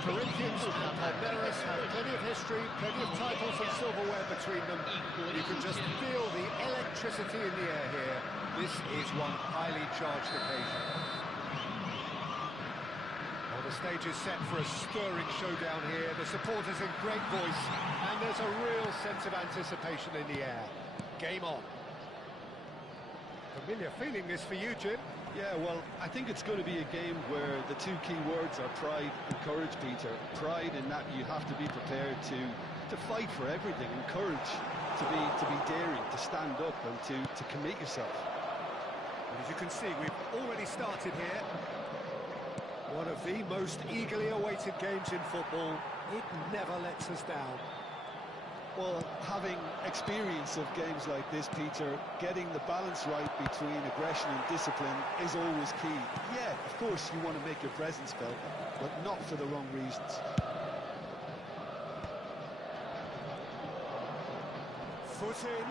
Corinthians and Palmeiras have plenty of history, plenty of titles and silverware between them. You can just feel the electricity in the air here. This is one highly charged occasion. Well, the stage is set for a stirring showdown here. The supporters in great voice, and there's a real sense of anticipation in the air. Game on. Familiar feeling this for you, Jim? Yeah, well, I think it's going to be a game where the two key words are pride and courage, Peter. Pride in that you have to be prepared to fight for everything, and courage to be daring, to stand up and to commit yourself. And as you can see, we've already started here. One of the most eagerly awaited games in football. It never lets us down. Well, having experience of games like this, Peter, getting the balance right between aggression and discipline is always key. Yeah, of course you want to make your presence felt, but not for the wrong reasons. Foot in.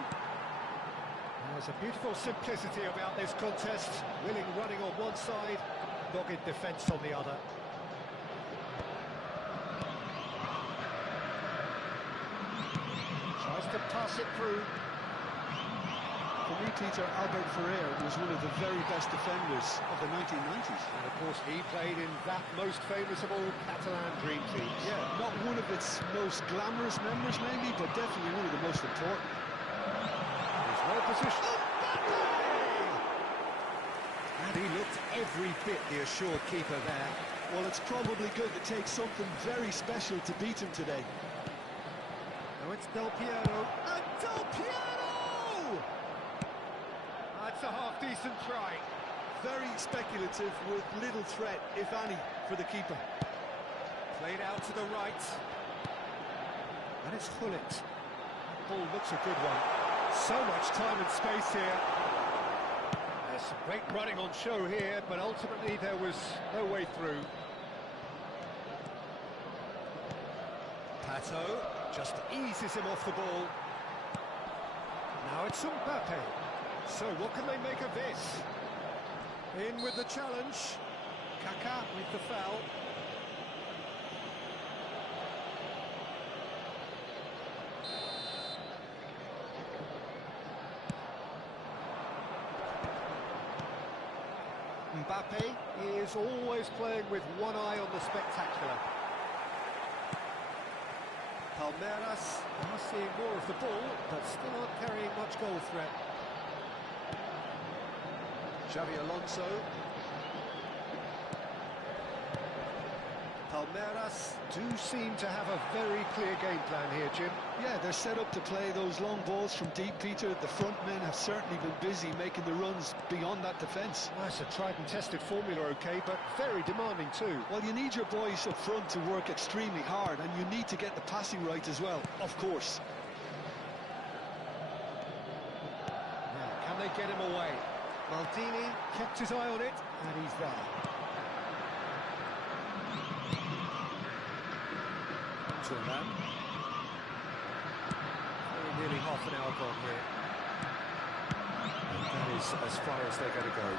There's a beautiful simplicity about this contest. Willing running on one side, dogged defence on the other. Tries to pass it through. For me, Peter, Albert Ferrer was one of the very best defenders of the 1990s. And of course, he played in that most famous of all Catalan dream teams. Yeah, not one of its most glamorous members, maybe, but definitely one of the most important. He's well positioned. And he looked every bit the assured keeper there. Well, it's probably going to take something very special to beat him today. Now it's Del Piero. And Del Piero! That's a half-decent try. Very speculative with little threat, if any, for the keeper. Played out to the right. And it's Hullet. Ball looks a good one. So much time and space here. There's some great running on show here, but ultimately there was no way through. Pato just eases him off the ball. Now it's Mbappe. So what can they make of this? In with the challenge. Kaká with the foul. Mbappe is always playing with one eye on the spectacular. Palmeiras are seeing more of the ball, but still aren't carrying much goal threat. Xavi Alonso. Palmeiras do seem to have a very clear game plan here, Jim. Yeah, they're set up to play those long balls from deep, Peter. The front men have certainly been busy making the runs beyond that defence. Well, that's a tried and tested formula, OK, but very demanding too. Well, you need your boys up front to work extremely hard, and you need to get the passing right as well, of course. Now, can they get him away? Maldini kept his eye on it, and he's there. Turan. Very nearly half an hour gone here. And that is as far as they're going to go.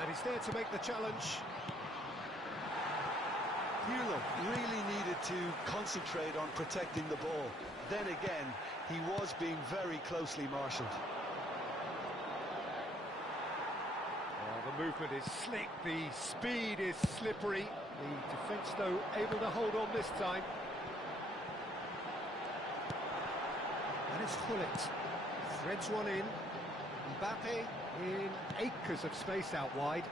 And he's there to make the challenge. Pirlo really needed to concentrate on protecting the ball. Then again, he was being very closely marshalled. Well, the movement is slick, the speed is slippery. The defence, though, able to hold on this time. And it's Hullet. Threads one in. Mbappe in acres of space out wide.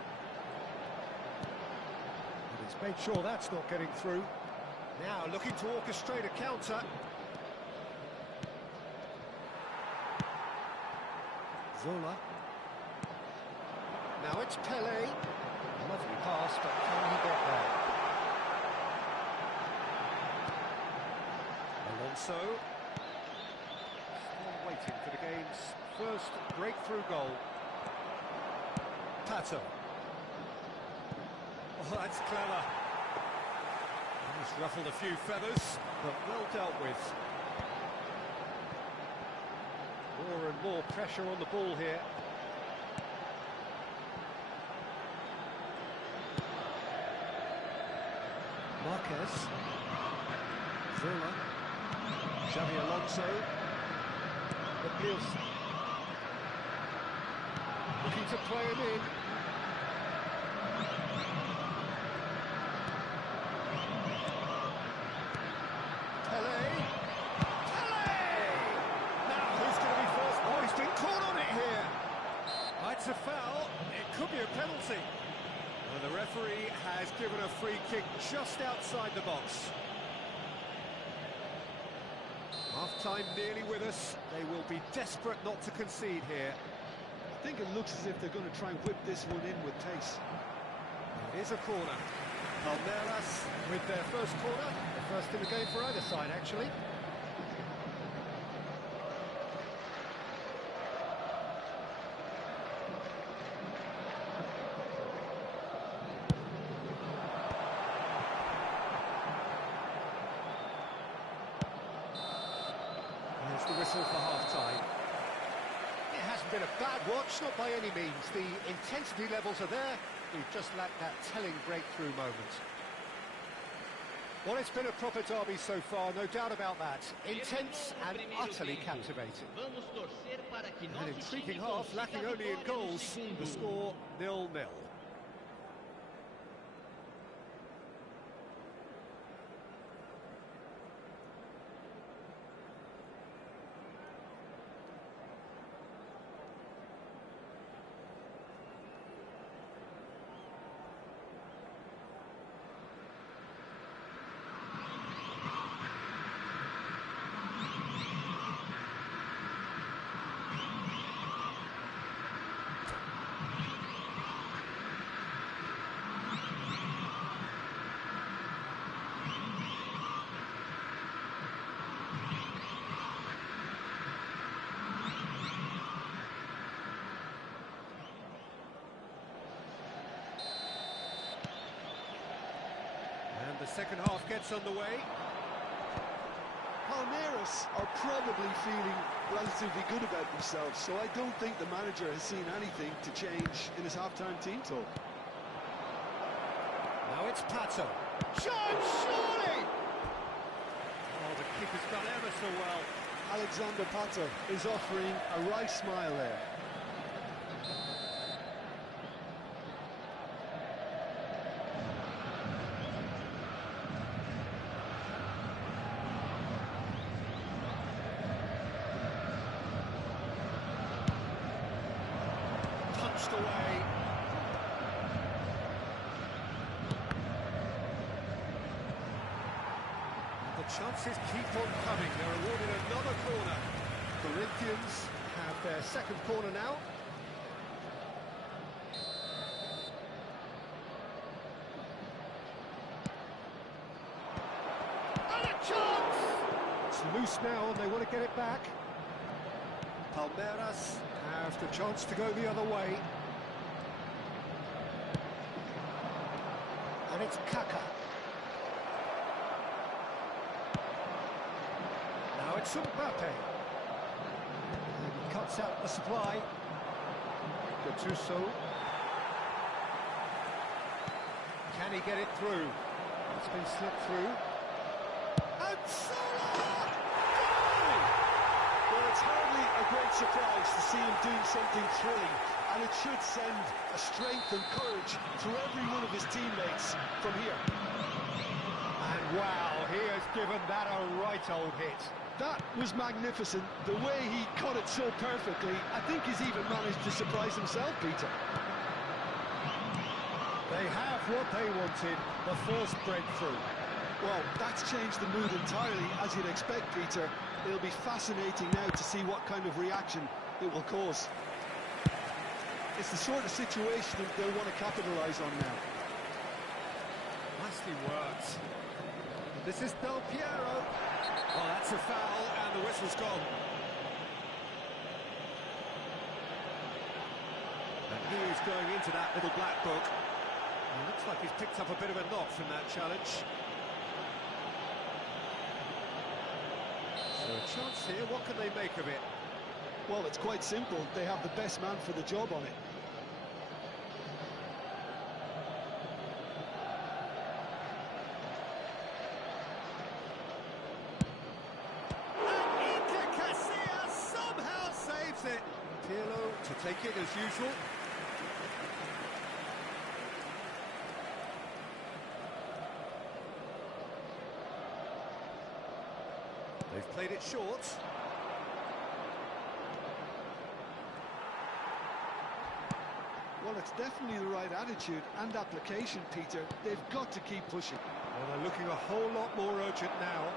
And he's made sure that's not getting through. Now looking to orchestrate a counter. Zola. Now it's Pelé. Lovely pass, but can he get there? Alonso. Still waiting for the game's first breakthrough goal. Pato. Oh, that's clever. He's ruffled a few feathers, but well dealt with. More and more pressure on the ball here. Marquez. Zola. Xavi Alonso. Nielsen. Looking to play him in. Pele. Now, who's going to be first? Oh, he's been caught on it here. It's a foul. It could be a penalty. And the referee has given a free kick just outside the box. Half-time nearly with us. They will be desperate not to concede here. I think it looks as if they're going to try and whip this one in with pace. It is a corner. Palmeiras with their first corner. The first in the game for either side, actually. Here's the whistle for half-time. It hasn't been a bad watch, not by any means. The intensity levels are there. We've just lacked that telling breakthrough moment. Well, it's been a proper derby so far, no doubt about that. Intense and utterly captivating. An intriguing half, lacking only in goals. The score 0-0. The second half gets underway. Palmeiras are probably feeling relatively good about themselves, so I don't think the manager has seen anything to change in his half-time team talk. Now it's Pato. Chance, surely! Oh, the keeper's done ever so well. Alexander Pato is offering a right smile there. Away. The chances keep on coming. They're awarded another corner. Corinthians have their second corner now. And a chance! It's loose now and they want to get it back. Palmeiras have the chance to go the other way. And it's Kaká. Now it's Mbappe. And he cuts out the supply. Gattuso. Can he get it through? It's been slipped through. And Salah! Goal! Well, it's hardly a great surprise to see him doing something thrilling, and it should send a strength and courage to every one of his teammates from here. And wow, he has given that a right old hit. That was magnificent. The way he cut it so perfectly, I think he's even managed to surprise himself, Peter. They have what they wanted, the first breakthrough. Well, that's changed the mood entirely, as you'd expect, Peter. It'll be fascinating now to see what kind of reaction it will cause. It's the sort of situation they'll want to capitalise on now. Nicely worked. This is Del Piero. Oh, that's a foul, and the whistle's gone. And he is going into that little black book. It looks like he's picked up a bit of a knock from that challenge. So a chance here, what can they make of it? Well, it's quite simple. They have the best man for the job on it. take it as usual. They've played it short. Well, it's definitely the right attitude and application, Peter. They've got to keep pushing. Well, they're looking a whole lot more urgent now.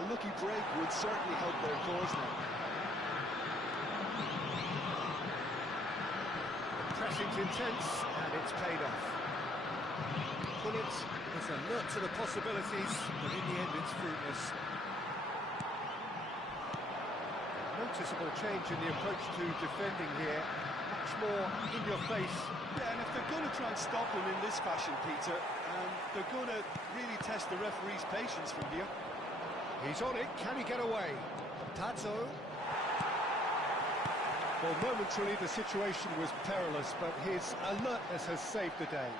A lucky break would certainly help their cause now. The pressing's intense, and it's paid off. Pullet is alert to the possibilities, but in the end it's fruitless. Noticeable change in the approach to defending here. Much more in your face. Yeah, and if they're going to try and stop him in this fashion, Peter, they're going to really test the referee's patience from here. He's on it. Can he get away? Pato. Well, momentarily the situation was perilous, but his alertness has saved the day.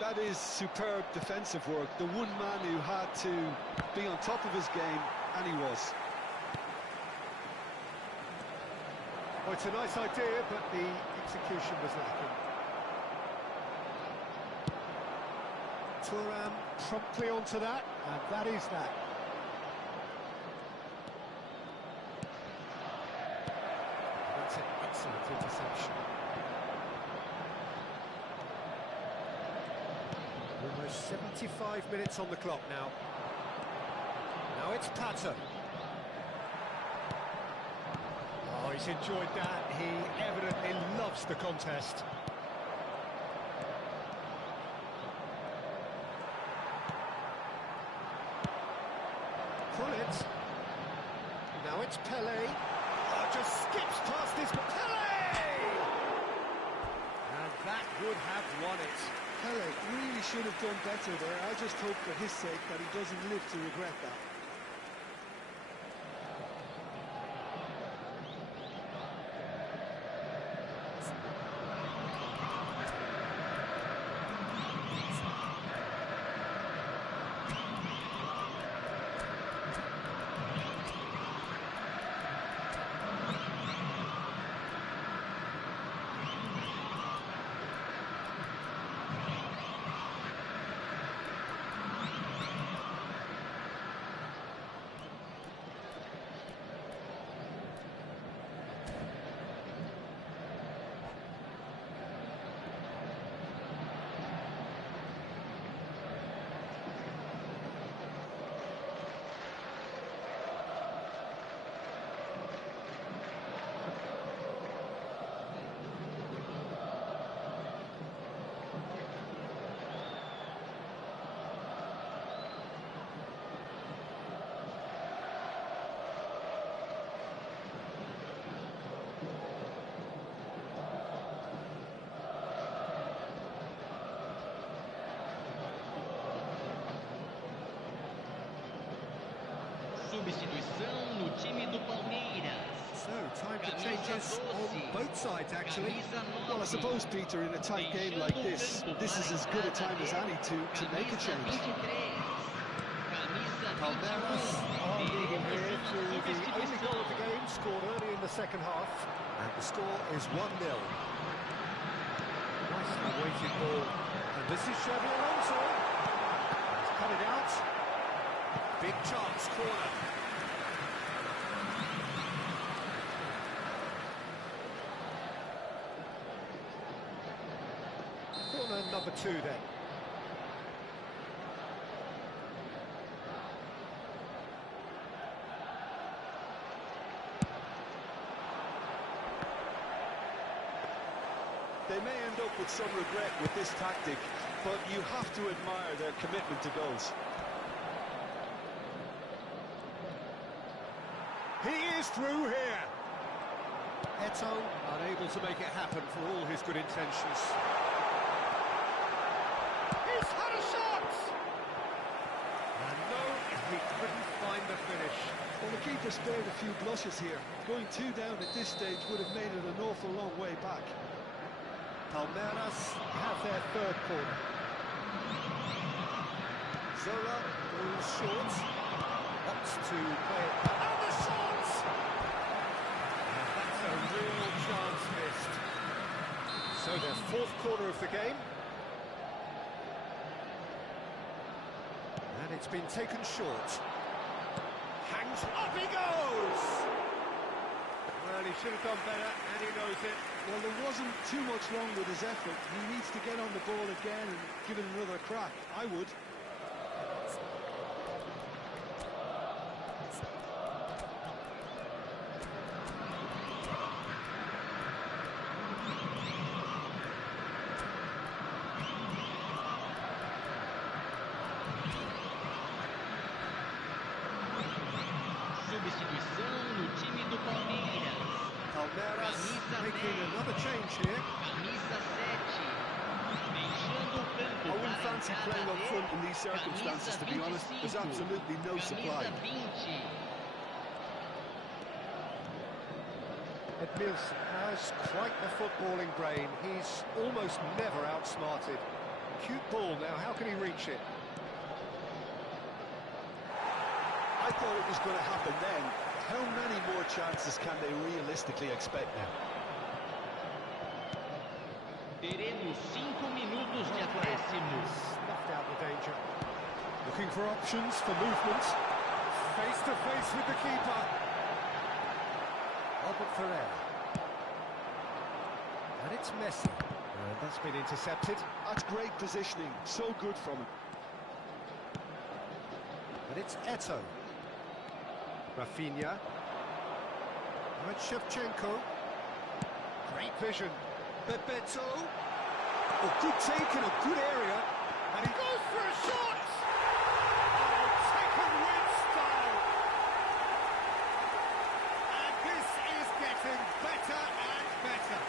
That is superb defensive work. The one man who had to be on top of his game, and he was. Well, it's a nice idea, but the execution was lacking. Thuram promptly onto that, and that is that. That's an excellent interception. Almost 75 minutes on the clock now. Now it's Pato. Oh, he's enjoyed that. He evidently loves the contest. Pullet. Now it's Pele. Oh, just skips past his Pele! And that would have won it. Pele really should have done better there. I just hope for his sake that he doesn't live to regret that. Substituição no time do Palmeiras. So, time for changes on both sides, actually. Well, I suppose, Peter, in a tight game like this is as good a time as any to make a change. Palmeiras are leading here through the only goal of the game, scored early in the second half, and the score is 1-0. Nicely weighted ball, and this is Xabi Alonso. He's cut it out. Big chance, corner. Corner number 2 then. They may end up with some regret with this tactic, but you have to admire their commitment to goals. He is through here. Eto'o unable to make it happen for all his good intentions. He's had a shot! And no, he couldn't find the finish. Well, the keeper spared a few blushes here. Going 2 down at this stage would have made it an awful long way back. Palmeiras have their third corner. Zola goes short. Opts to play it. And the shot! And that's a Real chance missed. So their fourth corner of the game. And it's been taken short. Hangs, up he goes! Well, he should have done better, and he knows it. Well, there wasn't too much wrong with his effort. He needs to get on the ball again and give it another crack. I would. Substituição no time do Palmeiras. Palmeiras Camisa making 10. another change here. Camisa 7. Deixando o campo I wouldn't para a fancy entrada playing up de front in these circumstances, to be honest. There's absolutely no supply. Camisa 20. Edmilson has quite the footballing brain. He's almost never outsmarted. Cute ball now, how can he reach it? I thought it was going to happen then. How many more chances can they realistically expect now? Teremos 5 minutos de acréscimo. Snuffed out the danger. Looking for options for movement. Face to face with the keeper. Difera. And it's Messi. And that's been intercepted. That's great positioning. So good from him. And it's Eto. Rafinha. And Shevchenko. Great vision. Bebeto. Oh, good take in a good area. And he goes for a shot! Oh, taken with style. And this is getting better and better.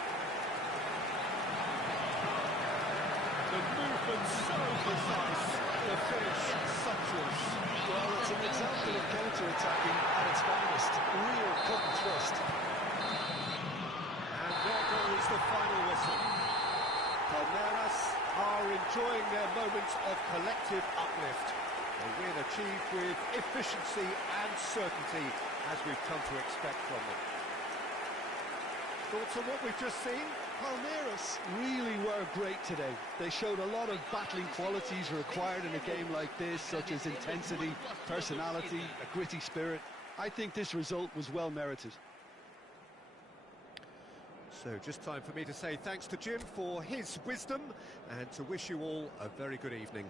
The movement so precise. The finish sumptuous. Well, it's an example of counter-attacking at its finest. Real cut and thrust. And there goes the final whistle. Palmeiras are enjoying their moment of collective uplift. A win achieved with efficiency and certainty, as we've come to expect from them. Thoughts on what we've just seen? Palmeiras really were great today. They showed a lot of battling qualities required in a game like this, such as intensity, personality, a gritty spirit. I think this result was well merited. So just time for me to say thanks to Jim for his wisdom and to wish you all a very good evening.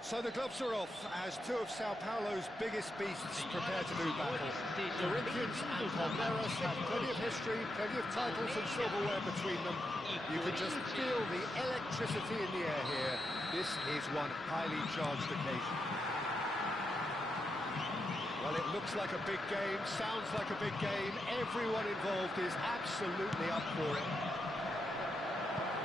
So the gloves are off as two of Sao Paulo's biggest beasts prepare to do battle. Corinthians and Palmeiras have plenty of history, plenty of titles and silverware between them. You can just feel the electricity in the air here. This is one highly charged occasion. Well, it looks like a big game, sounds like a big game. Everyone involved is absolutely up for it.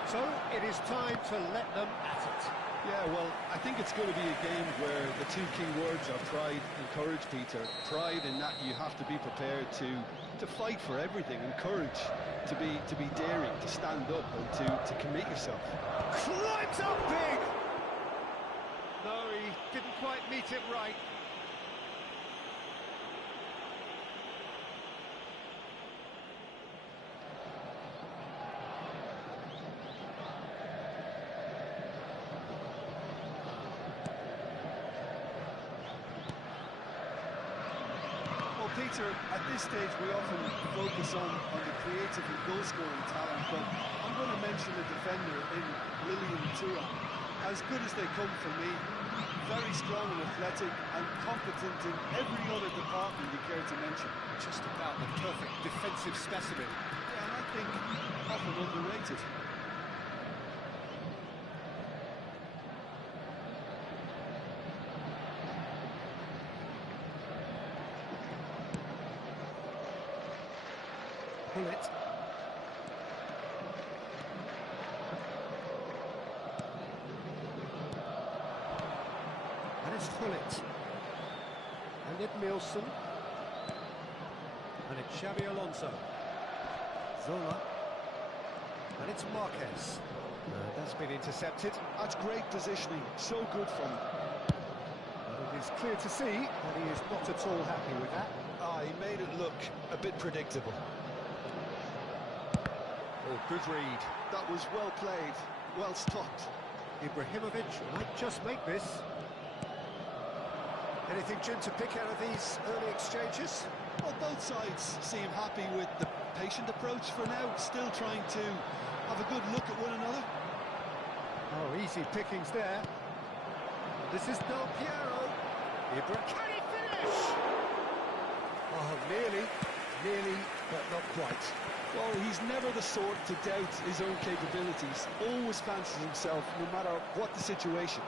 So it is time to let them at it. Yeah, well, I think it's going to be a game where the two key words are pride and courage, Peter. Pride in that you have to be prepared to fight for everything, and courage to be daring, to stand up and to commit yourself. Climbs up big! No, he didn't quite meet it right. Peter, at this stage we often focus on the creative and goal-scoring talent, but I'm going to mention a defender in Lilian Thuram. As good as they come for me, very strong and athletic and competent in every other department you care to mention. Just about the perfect defensive specimen. Yeah, and I think often underrated. Pull it. And it's Hullet. And it's Nielsen. And it's Xabi Alonso. Zola. And it's Marquez. That's been intercepted. That's great positioning. So good from him. But it is clear to see that he is not at all happy with that. He made it look a bit predictable. Oh, good read. That was well played, well stopped. Ibrahimovic might just make this. Anything, Jim, to pick out of these early exchanges? Well, both sides seem happy with the patient approach for now, still trying to have a good look at one another. Oh, easy pickings there. This is Del Piero. Can he finish? Oh, nearly, but not quite. Well, he's never the sort to doubt his own capabilities. Always fancies himself, no matter what the situation.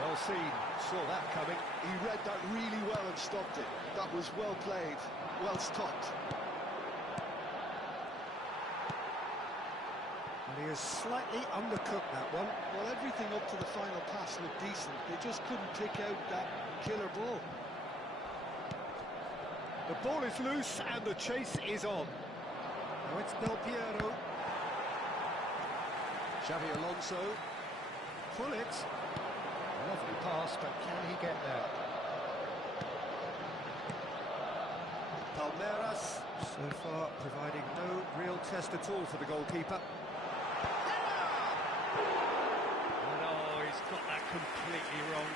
Well seen. Saw that coming. He read that really well and stopped it. That was well played, well stopped. And he has slightly undercooked that one. Well, everything up to the final pass looked decent. They just couldn't pick out that killer ball. The ball is loose and the chase is on. Now it's Del Piero. Xabi Alonso. Pull it. Lovely pass, but can he get there? Palmeiras, so far providing no real test at all for the goalkeeper. And oh, he's got that completely wrong.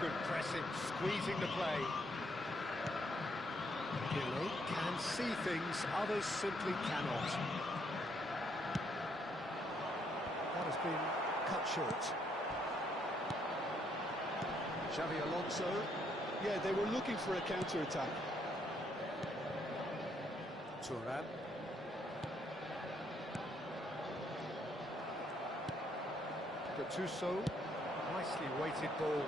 Good pressing, squeezing the play. Pirlo can see things others simply cannot. That has been cut short. Xabi Alonso. Yeah, they were looking for a counter-attack. Thuram. Gattuso. Nicely weighted ball.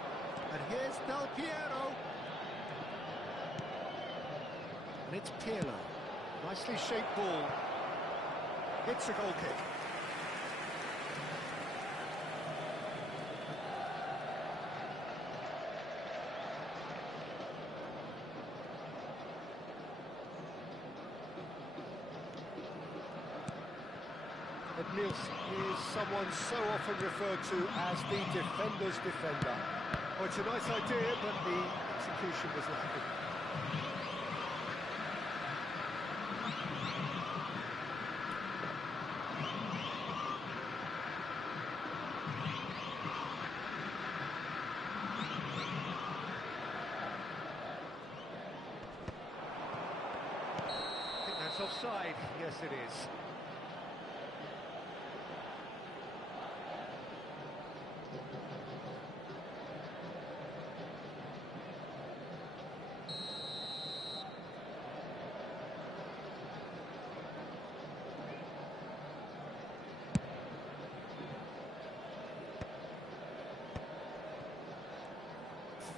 And here's Del Piero. And it's Pirlo. Nicely shaped ball. Hits a goal kick. And Nielsen is someone so often referred to as the defender's defender. Well, it's a nice idea, but the execution execution was lacking. I think that's offside. Yes, it is.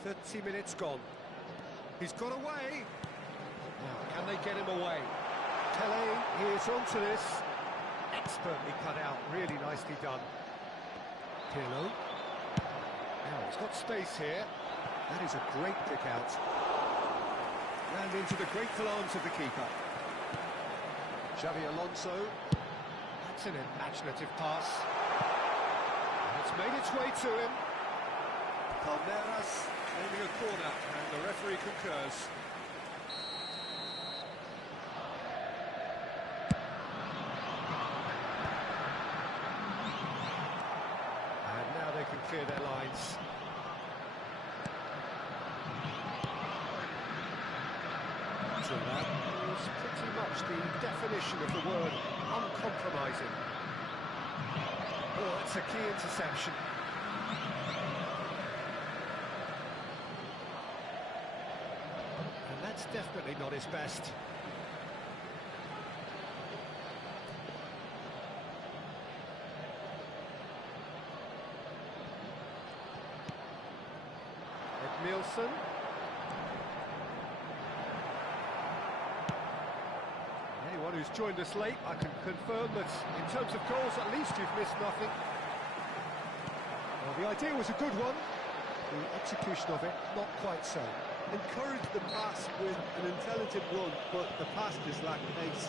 "30 minutes gone. He's got away. Now, can they get him away? Pele is onto this. Expertly cut out, really nicely done. Pirlo. Now, he's got space here. That is a great pick out. And into the grateful arms of the keeper. Xavi Alonso. That's an imaginative pass. And it's made its way to him. Palmeiras aiming a corner, and the referee concurs. And now they can clear their lines. So that is pretty much the definition of the word uncompromising. Oh, that's a key interception. That's definitely not his best. Nielsen. Anyone who's joined us late, I can confirm that in terms of goals, at least you've missed nothing. Well, the idea was a good one. The execution of it, not quite so. Encouraged the pass with an intelligent run, but the pass just lacked pace.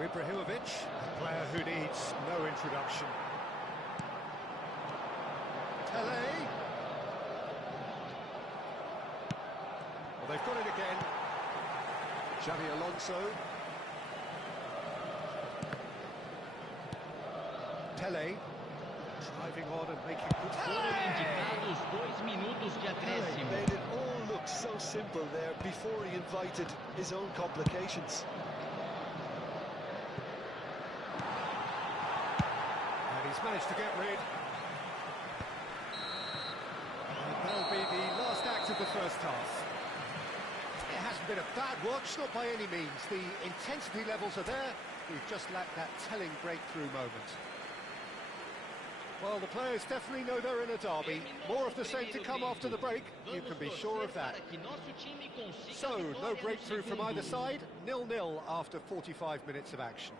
Ibrahimovic, a player who needs no introduction. Pele. Well, they've got it again. Xavi Alonso. Pele. Driving on and making good Foram play. indicados 2 minutos de acréscimo. Made it all look so simple there before he invited his own complications. And he's managed to get rid. And that'll be the last act of the first half. It hasn't been a bad watch, not by any means. The intensity levels are there. We've just lacked that telling breakthrough moment. Well, the players definitely know they're in a derby. More of the same to come after the break, you can be sure of that. So, no breakthrough from either side, 0-0 after 45 minutes of action.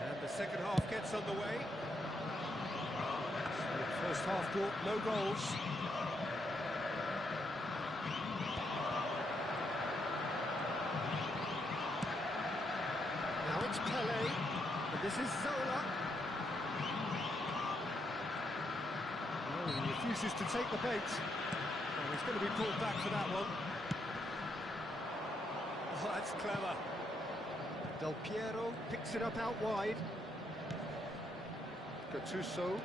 And the second half gets underway. First half brought no goals. Now it's Pele, and this is Zola. Oh, he refuses to take the bait. Oh, he's going to be pulled back for that one. Oh, that's clever. Del Piero picks it up out wide. Gattuso.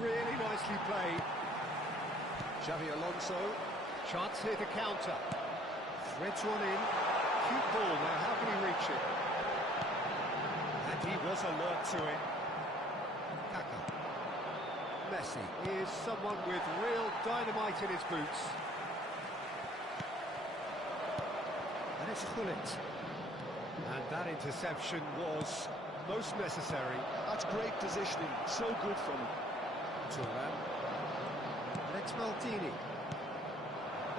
Really nicely played. Xavi Alonso. Chance here to counter. Threads one in. Cute ball now. How can he reach it? And he was alert to it. Kaka. Messi is someone with real dynamite in his boots. And it's Gullit. And that interception was most necessary. That's great positioning, so good from him. Turan. It's Maldini.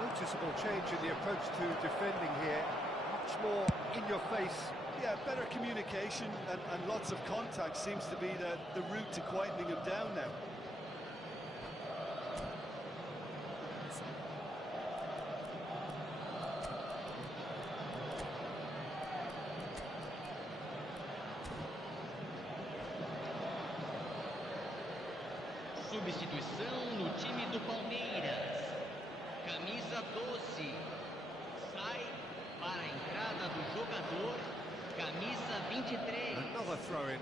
Noticeable change in the approach to defending here. Much more in your face. Yeah, better communication and lots of contact seems to be the route to quietening him down now. Substituição no time do Palmeiras. Camisa 12. Sai para a entrada do jogador. Camisa 23. Another throw-in.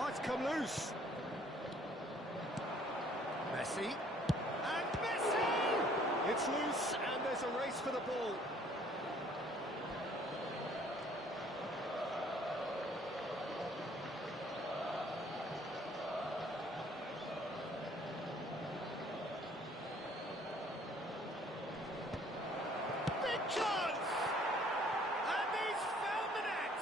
Oh, it's come loose. Messi. And Messi! It's loose, and there's a race for the ball. Big chance! And he's found the net!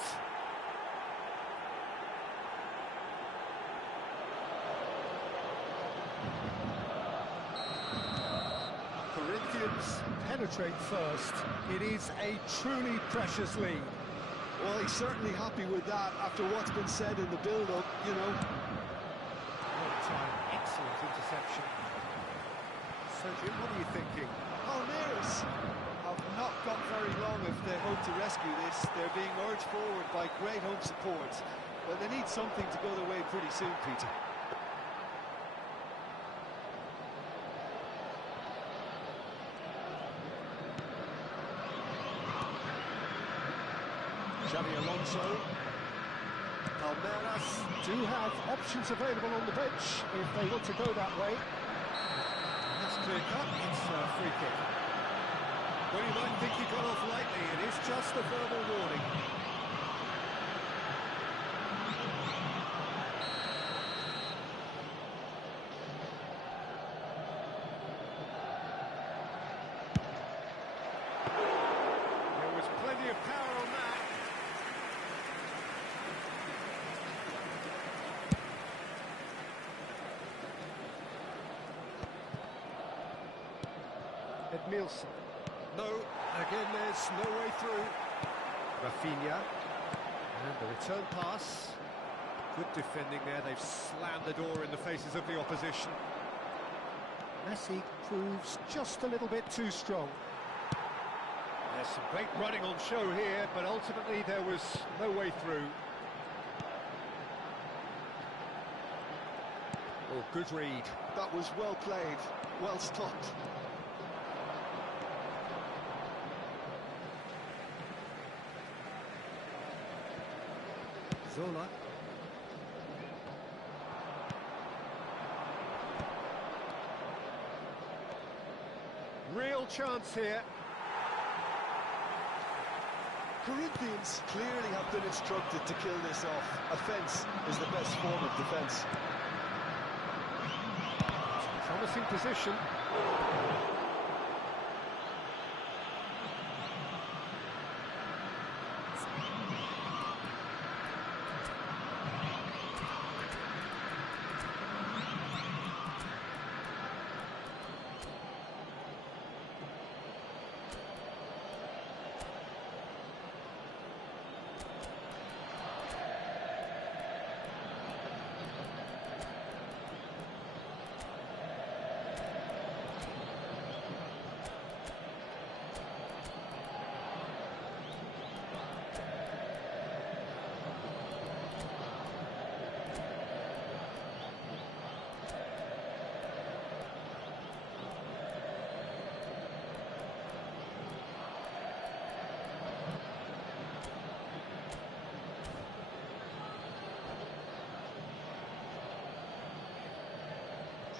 Corinthians penetrate first. It is a truly precious lead. Well, he's certainly happy with that after what's been said in the build-up, you know. Well timed, excellent interception. So, Jim, what are you thinking? Palmeiras have not got very long if they hope to rescue this. They're being urged forward by great home support. Well, they need something to go their way pretty soon, Peter. Xabi Alonso. Palmeiras do have options available on the bench if they want to go that way. That's clear cut. It's a free kick. Well, you might think he got off lightly. It is just a verbal warning. There was plenty of power on that. Edmilson. No, again there's no way through. Rafinha. And the return pass. Good defending there, they've slammed the door in the faces of the opposition. Messi proves just a little bit too strong. There's some great running on show here, but ultimately there was no way through. Oh, good read. That was well played, well stopped. Zola. Real chance here. Corinthians clearly have been instructed to kill this off. Offence is the best form of defence. Promising position.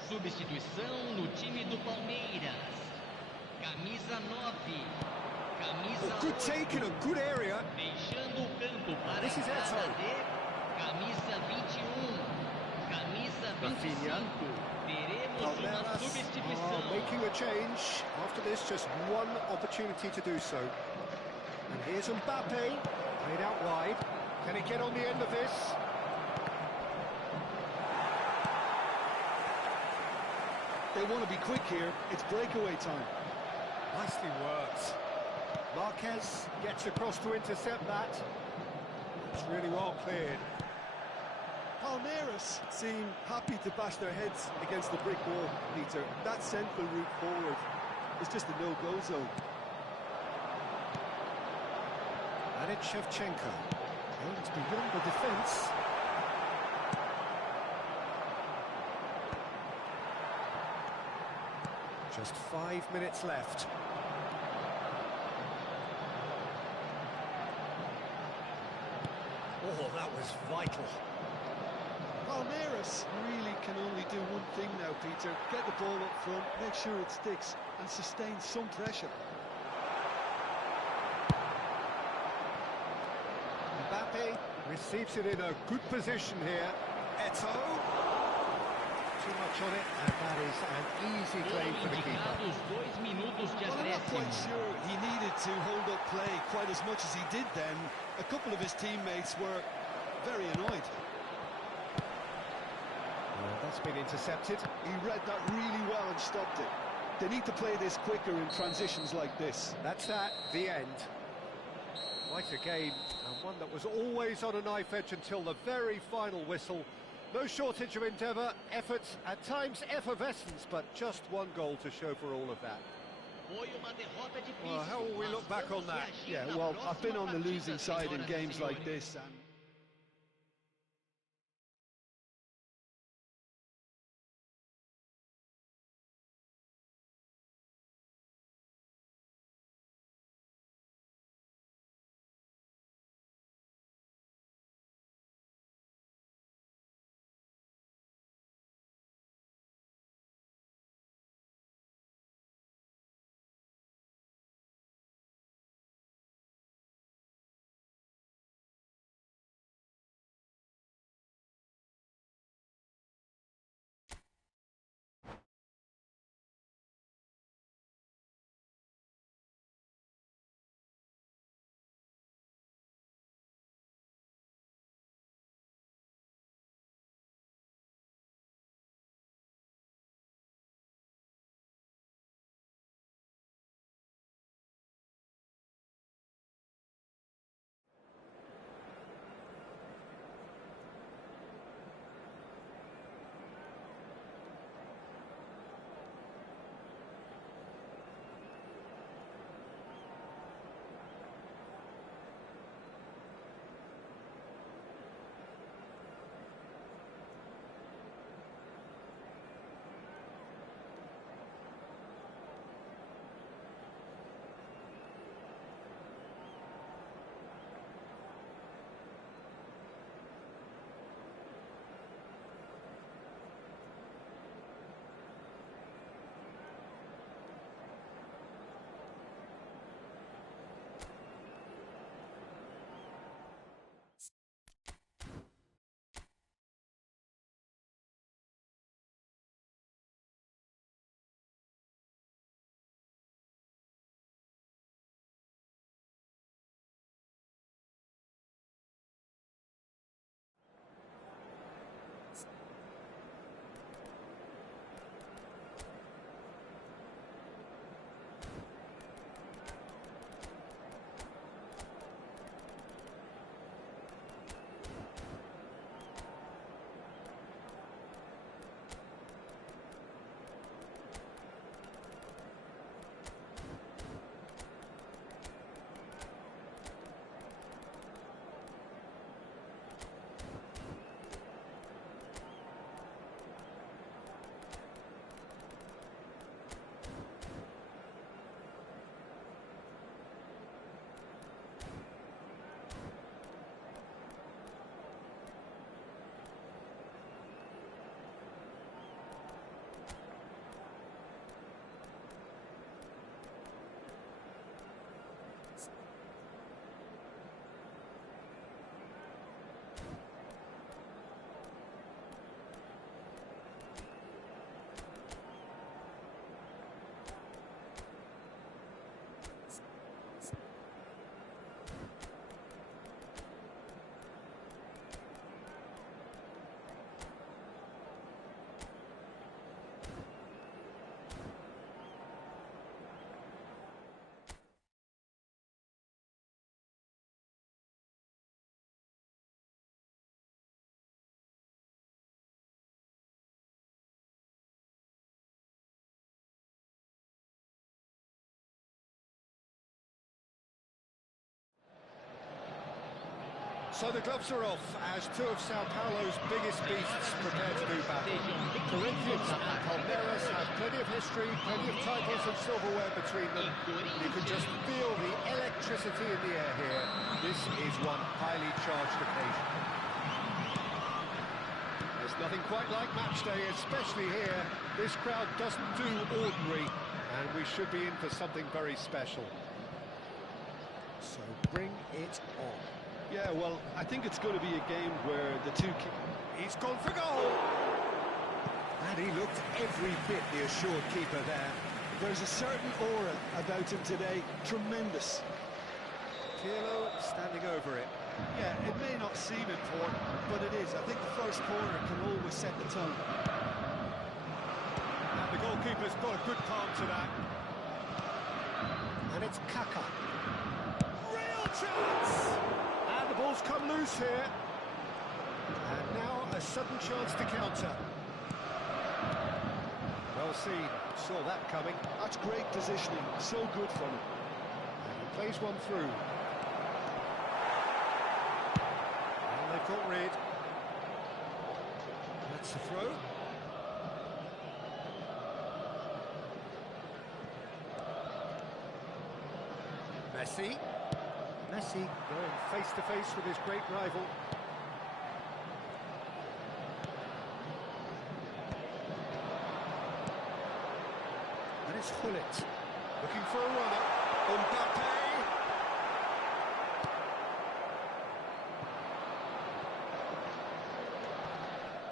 Substituição no time do Palmeiras. Camisa 9. Camisa Oh, good take in a good area. Deixando o campo para This a is entrada Eto. de camisa 21. Rafinha. 25, teremos uma Palmeiras substituição. are making a change. After this, just one opportunity to do so. And here's Mbappe, played out wide. Can he get on the end of this? They want to be quick here. It's breakaway time. Nicely worked. Marquez gets across to intercept that. It's really well cleared. Palmeiras seem happy to bash their heads against the brick wall, Peter. That central route forward is just a no-go zone. And it's Shevchenko. Aims beyond the defence. Just 5 minutes left. Oh, that was vital. Palmeiras really can only do one thing now, Peter. Get the ball up front, make sure it sticks, and sustain some pressure. Mbappe receives it in a good position here. Eto. Too much on it, and that is an easy claim for the keeper. Indicados 2 minutos de Well, I'm not quite acréscimo. sure he needed to hold up play quite as much as he did then. A couple of his teammates were very annoyed. Well, that's been intercepted. He read that really well and stopped it. They need to play this quicker in transitions like this. That's that, the end. Quite a game, and one that was always on a knife edge until the very final whistle. No shortage of endeavour, effort, at times effervescence, but just one goal to show for all of that. Foi uma derrota difícil. Well, how will we mas look back vamos on that? reagir Yeah, na well, I've been próxima on the partida, losing side in senhoras e games like senhores. this, and So the gloves are off as two of Sao Paulo's biggest beasts prepare to do battle. Corinthians and Palmeiras have plenty of history, plenty of titles and silverware between them. You can just feel the electricity in the air here. This is one highly charged occasion. There's nothing quite like match day, especially here. This crowd doesn't do ordinary, and we should be in for something very special. So bring it on. Yeah, well, I think it's going to be a game where the two... He's gone for goal! And he looked every bit the assured keeper there. There's a certain aura about him today. Tremendous. Pirlo standing over it. Yeah, it may not seem important, but it is. I think the first corner can always set the tone. And the goalkeeper's got a good palm to that. And it's Kaka. Real chance! And the ball's come loose here. And now a sudden chance to counter. Well seen, saw that coming. That's great positioning, so good from him. And he plays one through. And they've got rid. That's the throw. Messi. Messi going face-to-face with his great rival. And it's Hullet, looking for a runner. Mbappe!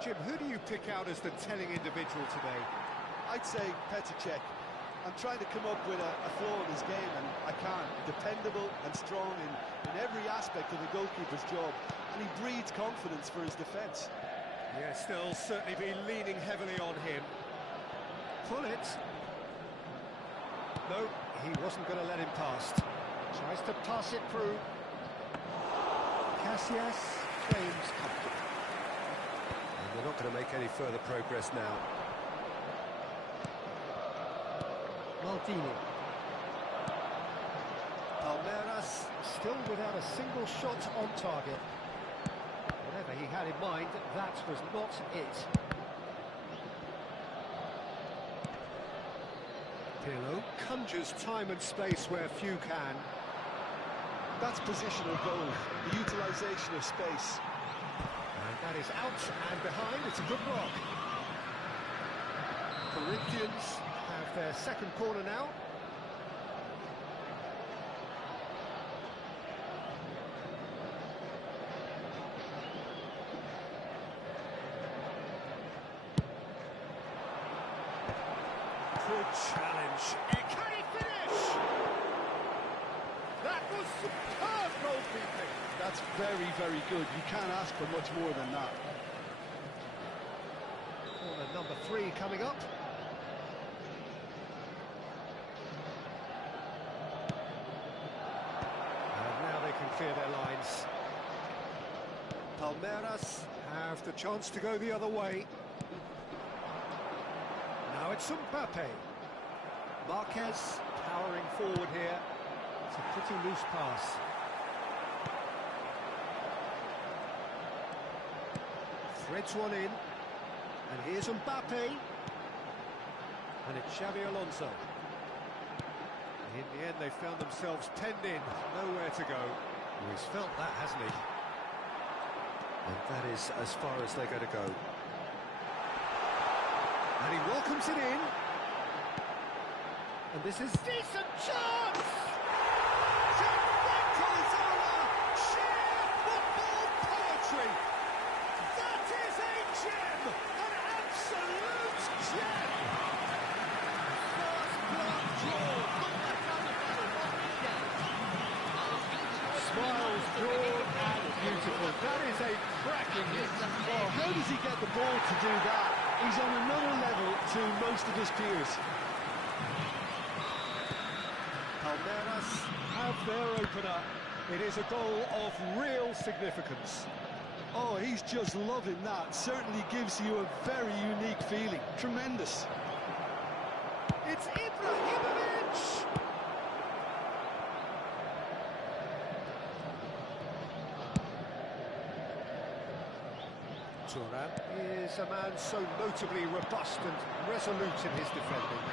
Jim, who do you pick out as the telling individual today? I'd say Petr Cech. I'm trying to come up with a flaw in his game, and I can't. Dependable and strong in every aspect of the goalkeeper's job, and he breeds confidence for his defence. Yes, they'll certainly be leaning heavily on him. Hullet. No, he wasn't going to let him pass. Tries to pass it through. Casillas claims comfort. And they're not going to make any further progress now. Maldini. Palmeiras still without a single shot on target. Whatever he had in mind, that was not it. Pirlo conjures time and space where few can. That's positional goal, the utilisation of space. And that is out and behind, it's a good block. Corinthians have their second corner now. Good challenge. Can he finish? That was superb goalkeeping. That's very, very good. You can't ask for much more than that. Corner number 3 coming up. And now they can clear their lines. Palmeiras have the chance to go the other way. Now it's Mbappe. Marquez powering forward here. It's a pretty loose pass. Threads one in. And here's Mbappe. And it's Xabi Alonso. In the end, they found themselves penned in. Nowhere to go. He's felt that, hasn't he? And that is as far as they're going to go. And he welcomes it in. And this is decent chance! Gianfranco Zola! Sheer football poetry! That is a gem! An absolute gem! First blood drawn! Smiles drawn and beautiful. That is a cracking hit. Oh, how does he get the ball to do that? He's on another level to most of his peers. Palmeiras have their opener. It is a goal of real significance. Oh, he's just loving that. Certainly gives you a very unique feeling. Tremendous. It's Ibrahimovic! Thuram is a man so notably robust and resolute in his defending.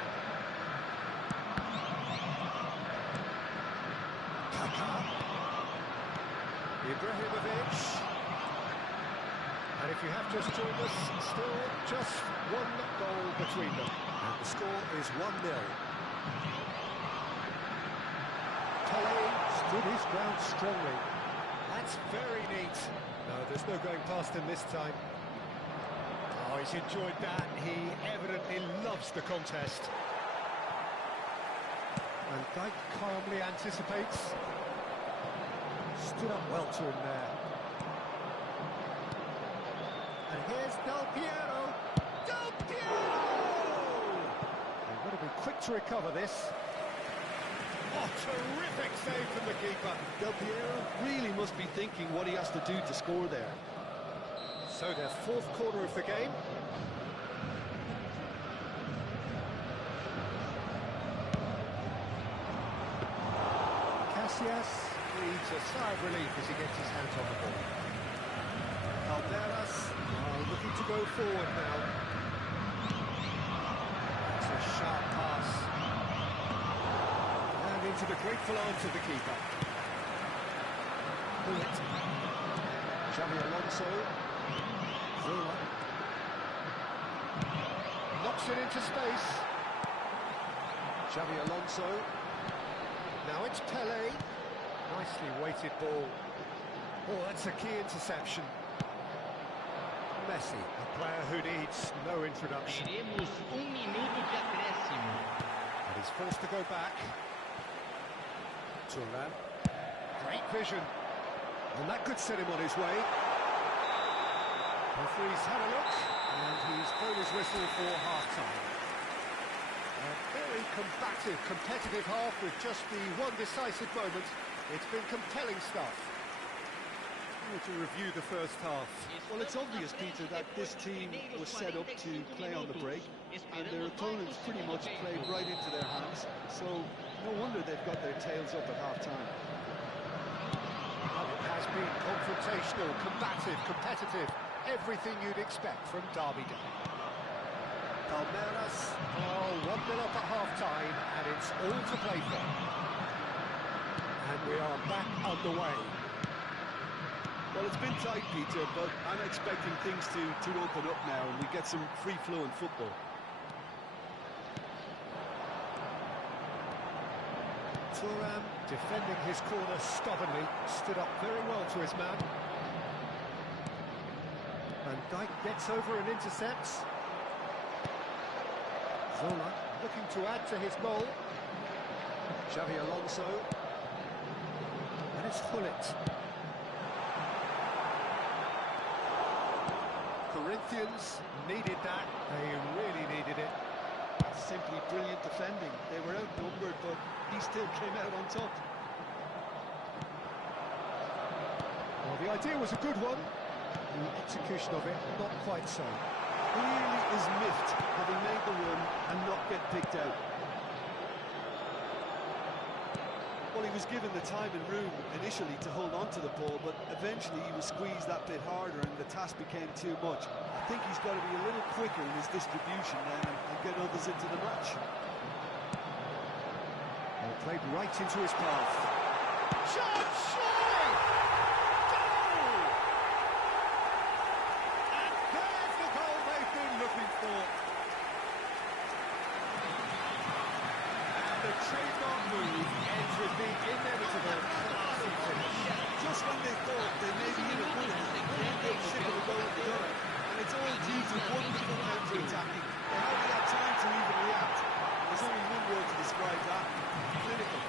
Ibrahimovic. And if you have just joined us, still just one goal between them. And the score is 1-0. Pelé stood his ground strongly. That's very neat. No, there's no going past him this time. Oh, he's enjoyed that. He evidently loves the contest. And Dijk calmly anticipates. Stood up well to him there. And here's Del Piero! Del Piero! They've got to be quick to recover this. Oh, terrific save from the keeper. Del Piero really must be thinking what he has to do to score there. So their fourth quarter of the game. Casillas needs a sigh of relief as he gets his hands on the ball. Alderas looking to go forward now. That's a sharp pass. And into the grateful arms of the keeper. Bullet. Xavi Alonso. Zola. Knocks it into space. Xavi Alonso. Now it's Pelé. Nicely weighted ball. Oh, that's a key interception. Messi, a player who needs no introduction. Teremos minuto de acréscimo. And he's forced to go back. Thuram. Great vision. And that could set him on his way. Referee's had a look, and he's blown his whistle for half-time. A very combative, competitive half with just the one decisive moment. It's been compelling stuff. To review the first half. Well, it's obvious, Peter, that this team was set up to play on the break, and their opponents pretty much played right into their hands, so no wonder they've got their tails up at half-time. Well, it has been confrontational, combative, competitive, everything you'd expect from Derby Day. Palmeiras, 1-0 up at half-time, and it's all to play for. And we are back underway. Well, it's been tight, Peter, but I'm expecting things to open up now and we get some free-flowing football. Thuram, defending his corner stubbornly, stood up very well to his man. And Dijk gets over and intercepts. Zola looking to add to his goal. Xavi Alonso. And it's Hullet. Corinthians needed that. They really needed it. Simply brilliant defending. They were outnumbered, but he still came out on top. Well, the idea was a good one. The execution of it, not quite so. Really is miffed having made the run and not get picked out. Well, he was given the time and room initially to hold on to the ball, but eventually he was squeezed that bit harder and the task became too much. I think he's got to be a little quicker in his distribution then and get others into the match. Well, played right into his path. Shot! Surely! Goal! And there's the goal they've been looking for. And the trademark move ends with the inevitable classy finish. Just when they thought they may be in a winner, they sick of the goal at the other. And it's all due to wonderful counter-attacking. They hardly had time to even react. There's only one word to describe that: clinical.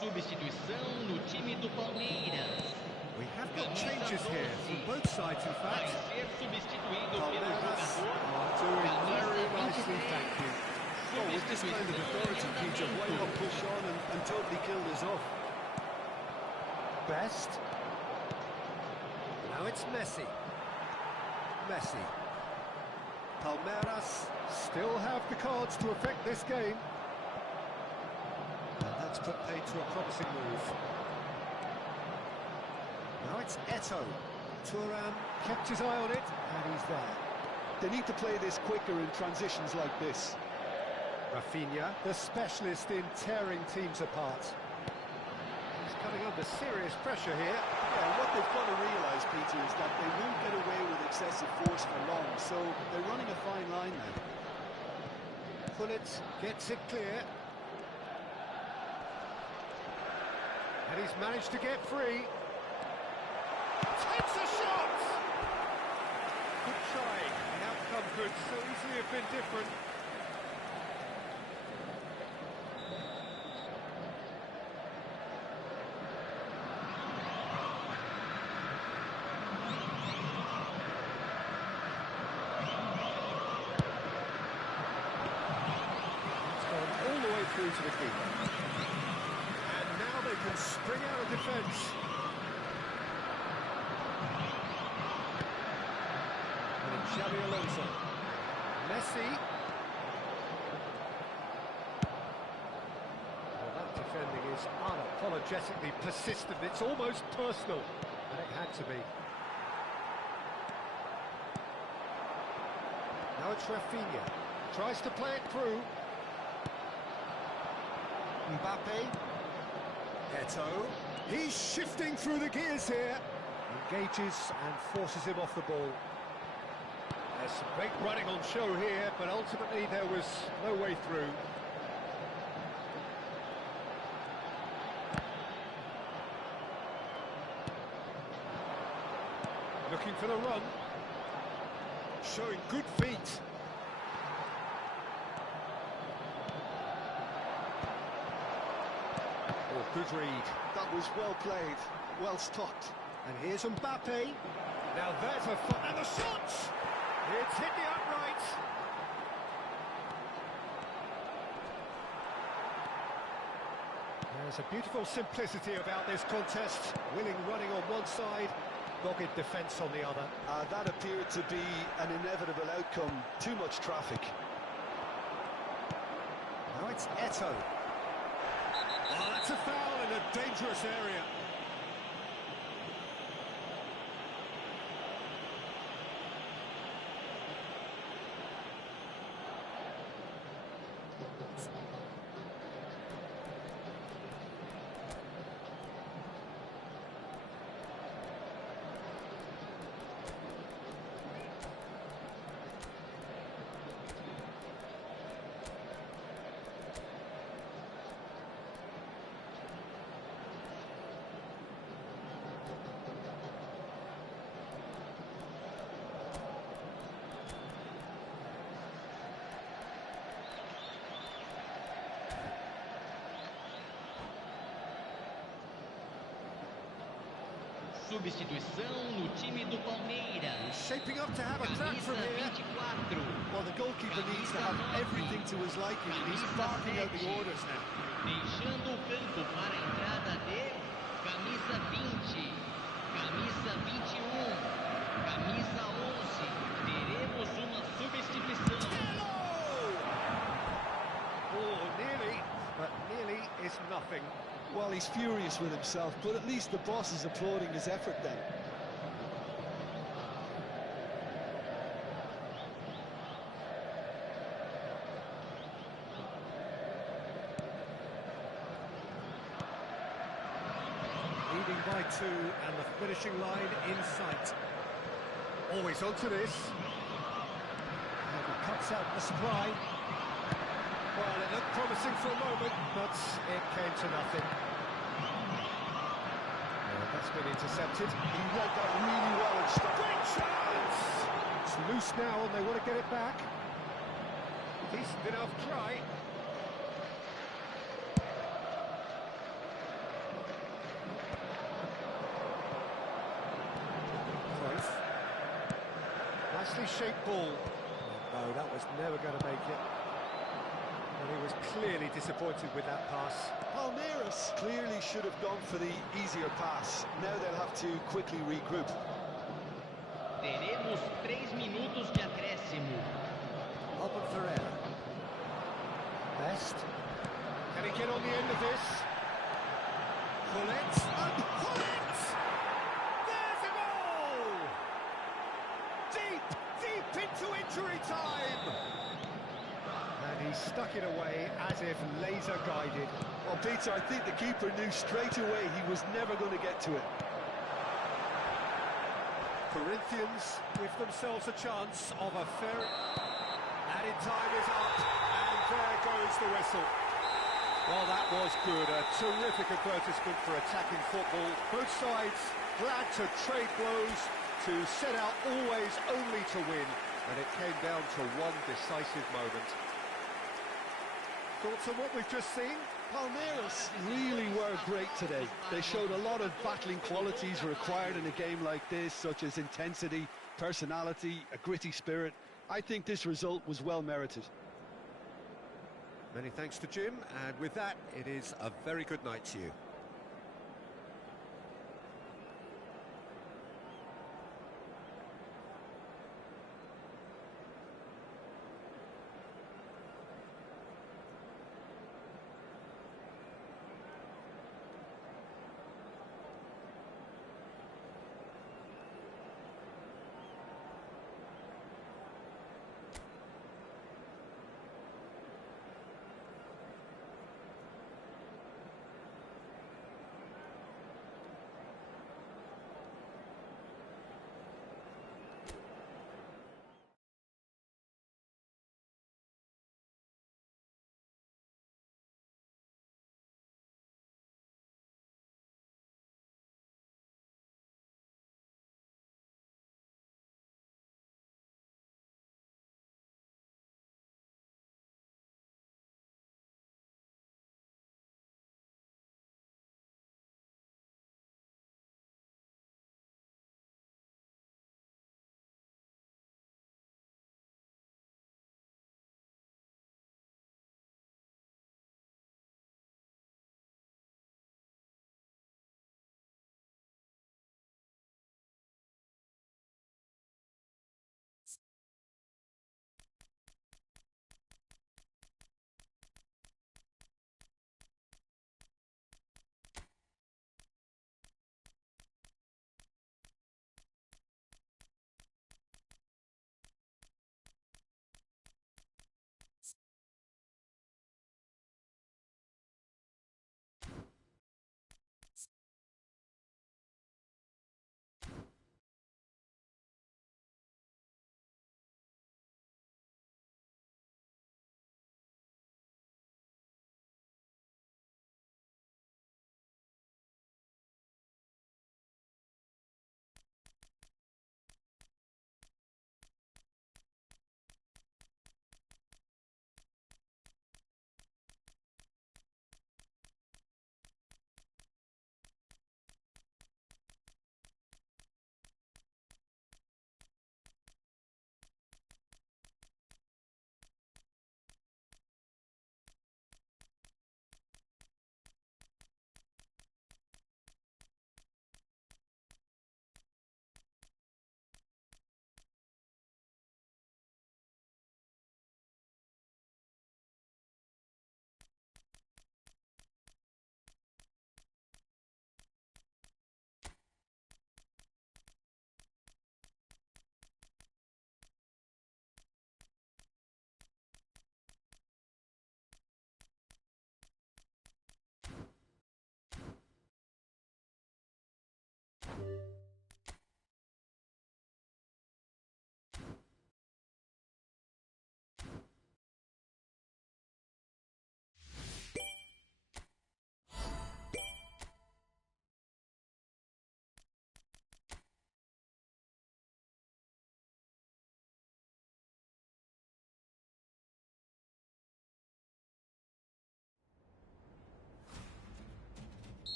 Substituição no time do Palmeiras. We have got changes here from both sides, in Vai fact. ser substituído pelo Palmeiras jogador are doing very camisa nicely, 23. thank you. Well, with this kind of authority, Peter, why not push on and totally kill this off? Best. Now it's Messi. Messi. Palmeiras still have the cards to affect this game. And that's put paid to a promising move. Now it's Eto'o. Thuram kept his eye on it, and he's there. They need to play this quicker in transitions like this. Rafinha, the specialist in tearing teams apart. He's coming under serious pressure here. Yeah, what they've got to realise, Peter, is that they won't get away with excessive force for long, so they're running a fine line now. Pullet gets it clear. And he's managed to get free. Takes a shot! Good try. The outcome could so easily have been different. It's gone all the way through to the keeper. And now they can spring out of defence. Xabi Alonso. Messi. Well, that defending is unapologetically persistent. It's almost personal. And it had to be. Now it's Rafinha. Tries to play it through. Mbappe. Eto'o. He's shifting through the gears here. Engages and forces him off the ball. There's some great running on show here, but ultimately there was no way through. Looking for the run. Showing good feet. Oh, good read. That was well played, well stopped. And here's Mbappe. Now there's a and the shot! It's hit the upright. There's a beautiful simplicity about this contest. Willing running on one side, dogged defence on the other. That appeared to be an inevitable outcome. Too much traffic. Now it's Eto'o. Oh, that's a foul in a dangerous area. Substituição no time do Palmeiras. Shaping up to have a crack Camisa from here. 24. Well, the goalkeeper needs to have everything to his liking, and he's barking out the orders now. Deixando o campo para a entrada de camisa 20, camisa 21, camisa 11. Teremos uma substituição. Oh, nearly, but nearly is nothing. Well, he's furious with himself, but at least the boss is applauding his effort then. Leading by 2 and the finishing line in sight. Always onto this. And he cuts out the supply. Well, it looked promising for a moment, but it came to nothing. Well, that's been intercepted. He read that really well and stopped. Great chance! It's loose now and they want to get it back. Decent enough try. Nicely shaped ball. No, that was never going to make it. And he was clearly disappointed with that pass. Palmeiras clearly should have gone for the easier pass. Now they'll have to quickly regroup. Teremos 3 minutos de acréscimo. Difera. Best. Can he get on the end of this? Hullet. And Hullet! There's a goal! Deep into injury time! And he stuck it away as if laser guided. Well, Peter, I think the keeper knew straight away he was never going to get to it. Corinthians give themselves a chance of a fair... Added time is up, and there goes the whistle. Well, that was good. A terrific advertisement for attacking football. Both sides glad to trade blows, to set out always only to win, and it came down to one decisive moment. Thoughts on what we've just seen? Palmeiras really were great today. They showed a lot of battling qualities required in a game like this, such as intensity, personality, a gritty spirit. I think this result was well merited. Many thanks to Jim, and with that, it is a very good night to you.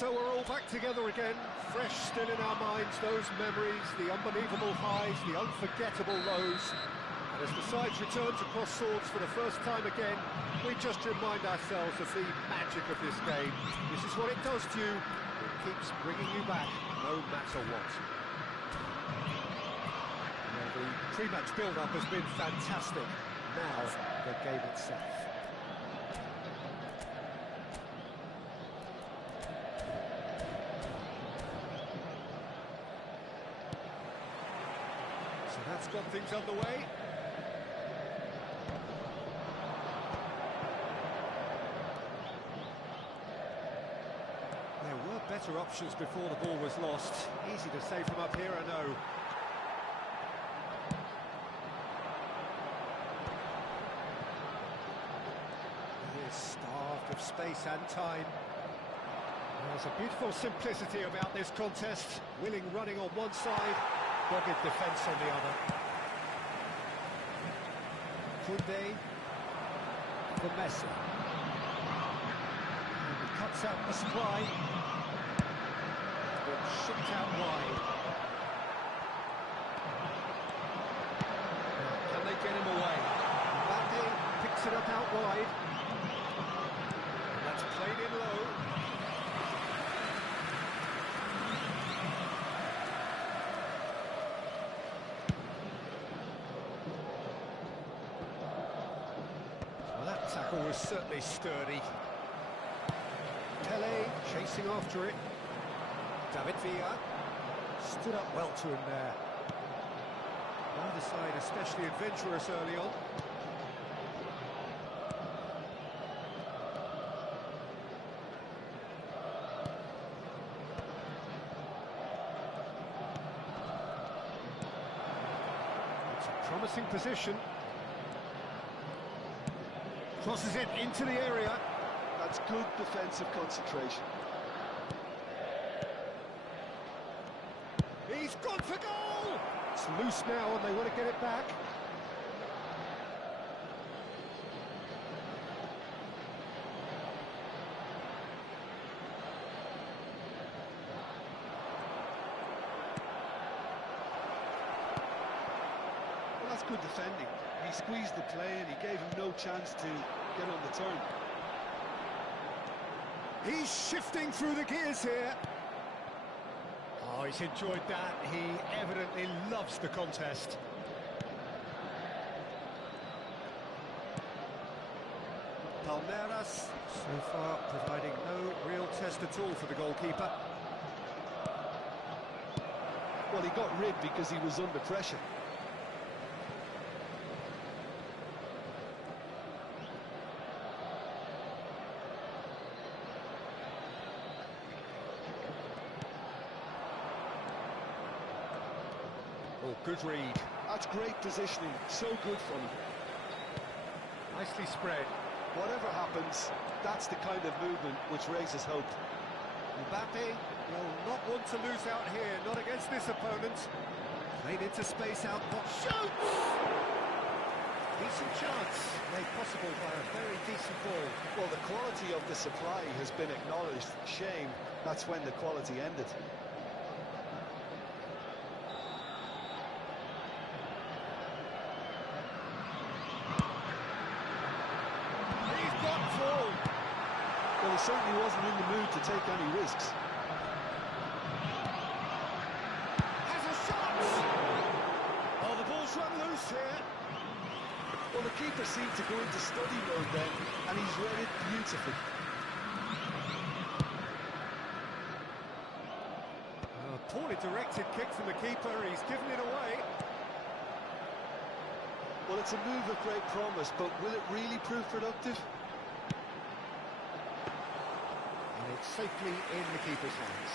So we're all back together again, fresh still in our minds, those memories, the unbelievable highs, the unforgettable lows. And as the sides return to cross swords for the first time again, we just remind ourselves of the magic of this game. This is what it does to you. It keeps bringing you back, no matter what. The pre-match build-up has been fantastic. Now, the game itself. So that's got things underway. There were better options before the ball was lost. Easy to say from up here, I know. Starved of space and time. There's a beautiful simplicity about this contest. Willing running on one side, dogged defence on the other. Kunde for Messi. And he cuts out the supply. But shipped out wide. Can they get him away? Balada picks it up out wide. Played in low. Well, that tackle was certainly sturdy. Pele chasing after it. Difera stood up well to him there. Neither side especially adventurous early on. Promising position. Crosses it into the area. That's good defensive concentration. He's gone for goal! It's loose now and they want to get it back. That's good defending. He squeezed the play and he gave him no chance to get on the turn. He's shifting through the gears here. Oh, he's enjoyed that. He evidently loves the contest. Palmeiras, so far, providing no real test at all for the goalkeeper. Well, he got rid because he was under pressure. Oh, good read. That's great positioning, so good for him. Nicely spread. Whatever happens, that's the kind of movement which raises hope. Mbappe will not want to lose out here, not against this opponent. Played into space out, but shoots! Decent chance, made possible by a very decent ball. Well, the quality of the supply has been acknowledged. Shame, that's when the quality ended. Well, he certainly wasn't in the mood to take any risks. Has a shot! Oh, the ball's run loose here. Well, the keeper seemed to go into study mode then, and he's read it beautifully. Poorly directed kick from the keeper, he's given it away. Well, it's a move of great promise, but will it really prove productive? It's safely in the keeper's hands.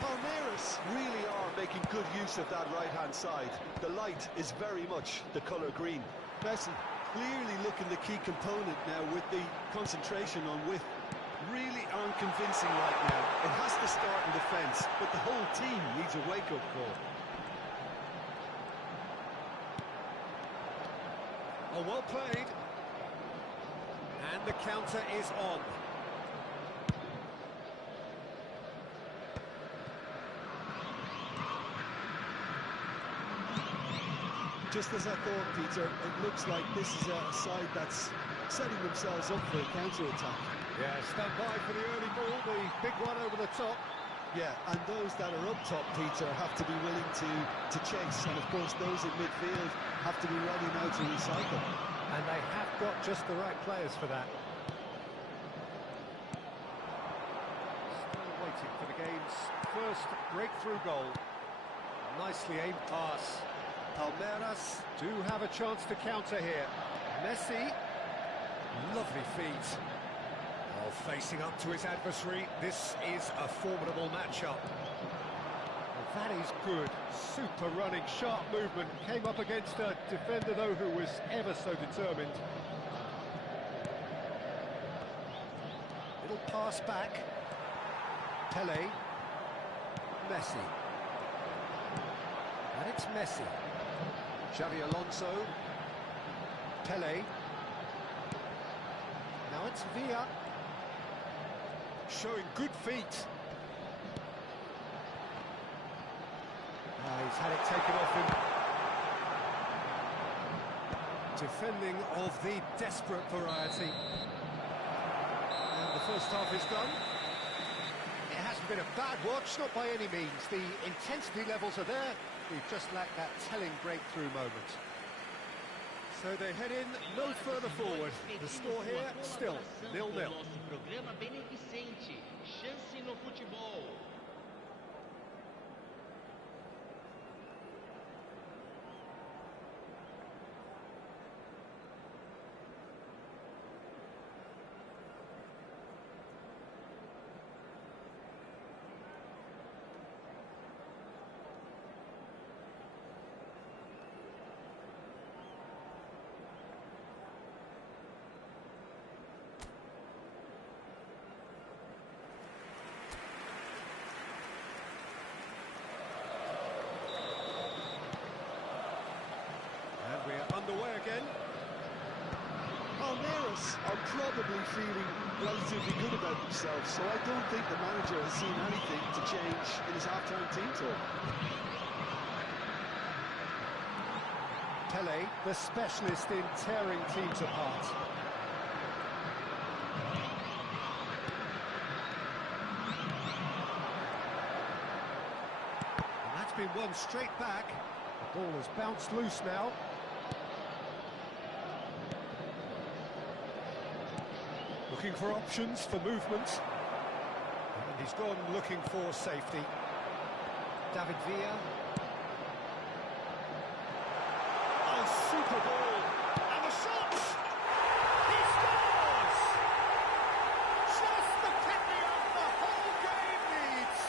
Palmeiras really are making good use of that right-hand side. The light is very much the colour green. Messi clearly looking the key component now with the concentration on width. Really aren't convincing right now. It has to start in defence, but the whole team needs a wake-up call. Oh, well played. And the counter is on. just as I thought, Peter. It looks like this is a side that's setting themselves up for a counter-attack. Yeah, stand by for the early ball, the big one over the top. Yeah, and those that are up top, Peter, have to be willing to chase, and of course those in midfield have to be ready now to recycle. And they have got just the right players for that. Still waiting for the game's first breakthrough goal. A nicely aimed pass. Palmeiras do have a chance to counter here. Messi, lovely feet. While facing up to his adversary, this is a formidable matchup. Well, that is good. Super running, sharp movement. Came up against a defender, though, who was ever so determined. Little pass back. Pele. Messi. And it's Messi. Xavi Alonso. Pele. Now it's Villa. Showing good feet. He's had it taken off him. Defending of the desperate variety. And the first half is done. It hasn't been a bad watch, not by any means. The intensity levels are there. We've just lacked that telling breakthrough moment. So they head in no further forward. The score here, still 0-0. Nosso programa beneficente, Chance no Futebol. Underway again. Palmeiras are probably feeling relatively good about themselves, so I don't think the manager has seen anything to change in his half-time team talk. Pele, the specialist in tearing teams apart. And that's been won straight back. The ball has bounced loose now. Looking for options for movement. And he's gone looking for safety. David Villa. Oh, super ball. And the shot! He scores! Just the pick-me-up the whole game needs.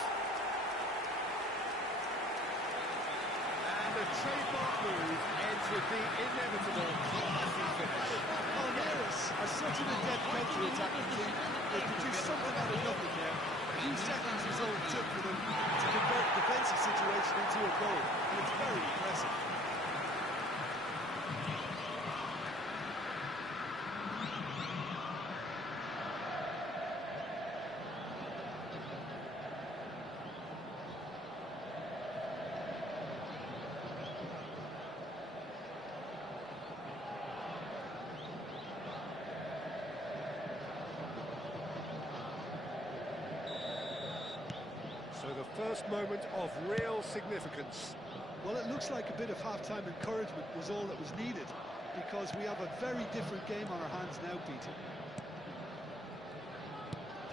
And the trademark move ends with the inevitable classy finish. Palmeiras are such an adept counter-attacking team. They produced something out of nothing there. A few seconds was all it took for them to convert the defensive situation into a goal, and it's very impressive. So the first moment of real significance. Well, it looks like a bit of half-time encouragement was all that was needed, because we have a very different game on our hands now, Peter.